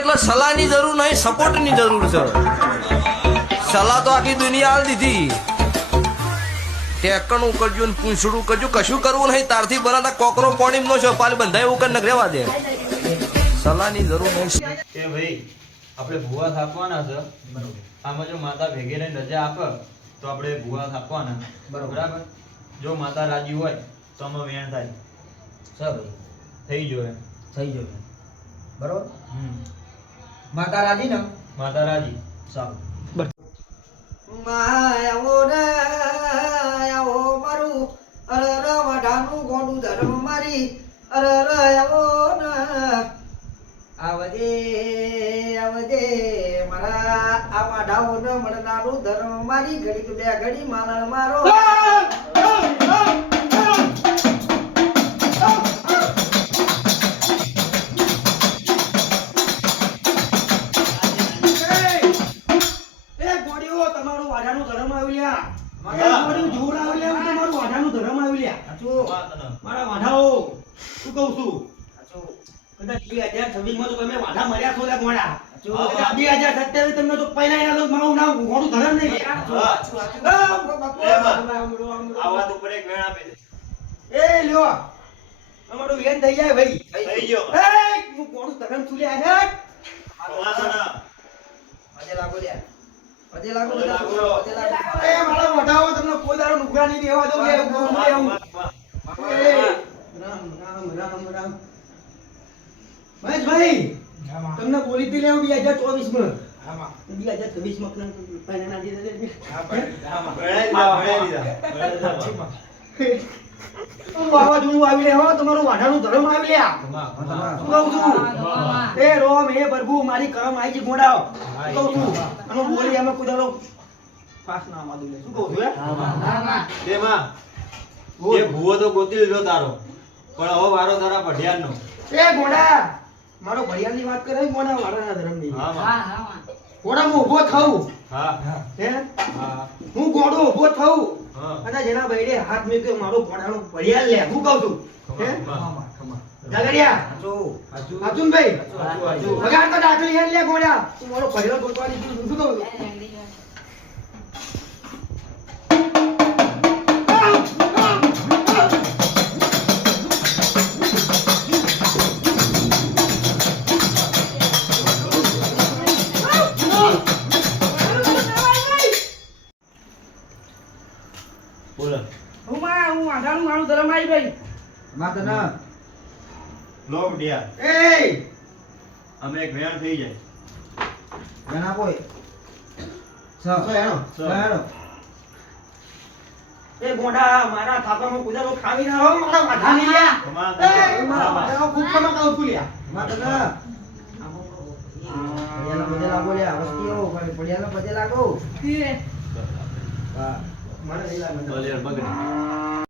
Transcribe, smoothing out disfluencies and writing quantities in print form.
એટલે સલાહની જરૂર નહીં, સપોર્ટની જરૂર છે. સલાહ તો આખી દુનિયા આલ દીધી. ટેકણું કરજો ને પૂંછડું કરજો, કશું કરવું નહીં. તારથી બનાતા કોકરો પાણી નો છો પાલ બંધાય એવું કરી રહેવા દે. સલાહની જરૂર નહીં. એ ભાઈ આપણે ભૂવા થાપવાના છે. બરોબર. આમાં જો માતા ભેગી રહીને રજા આપે તો આપણે ભૂવા થાપવાના. બરાબર. જો માતા રાજી હોય તો આમાં વેણ થાય. સર ભાઈ થઈ જોઈએ. થઈ ગયો બરોબર. હમ. માતા રાજી ને માતા રાજી. સારું. આવો ને આવો મારું અરર વાઢાનું ગોંડું ધર્મ મારી અરર આવો ને આવજે આવજે મારા આ વાઢાઓ ને મળનારું ધર્મ મારી ઘડીક બે ઘડી માલણ મારો મારા વાઢાઓ શું કહું છું કદાચ 2026 માં તો તમે વાઢા મર્યા છો લે ગોળા. 2027 તમને તો પહેલા એના તો મારું નામ ઘોડું ધરમ નહીં. આ વાત ઉપર એક વેણ આપી દે. એ લ્યો અમારું વેન થઈ જાય ભાઈ. થઈ ગયો. એ હું ઘોડું ધરમ છું લે હે. અજે લાગો લે અજે લાગો અજે લાગો. અજે લાગો એ મારા વાઢાઓ તમને કોઈ દાડો નુકરા નહીં દેવા દો કે હું રામ રામ રામ રામ. મહેશભાઈ તમને બોલી હતી લેવું 2024 માં 2026 માં પહેલા ના દીધા વાવાઝોડું આવી લે હો તમારું વાઢાનું ધરમ આવી લ્યા. શું કહું છું એ રોમ એ પ્રભુ મારી કરમ આવી છે ગોડાઓ. શું કહું છું અને બોલી અમે કુદાલો પાસ ના આવા દે. શું કહું છું તેમાં એ ભૂવો તો ગોતી લીધો તારો, પણ હવે વારો તારા પઢિયારનો. એ ગોડા મારો ભૈયાની વાત કરે ગોડા વાળાના ધર્મની. હા માં. ગોડા હું ઊભો થઉં હા હે હા હું ગોડો ઊભો થઉં હા. અને જેના બૈડે હાથ મેક્યો મારો ગોડાનો ભૈયા લે હું કહું છું હે ડાગરિયા અર્જુનભાઈ વગાડ તો ડાકલી હે લે ગોડા તું મારો ભૈયો ગોતવાની શું કહું છું બોલો. હું વાઢાનું મારું ધર્મ આવી ગઈ માતા ના લો પઢિયાર, એ અમે એક વેણ થઈ જાય. ગણા કોઈ હેણો એ ગોડા મારા થાપામાં કુદાનો ખાવી ના હો મારા વાઢાની લ્યા. કમાલ એ મારા વાઢાનો ભૂખમાં કહું છું લ્યા. માતા ના પડિયાનો પજે લાગો લ્યા વસ્તીઓ પડિયાનો પજે લાગો. હા મને નહીં લાગે બોલે બગડે.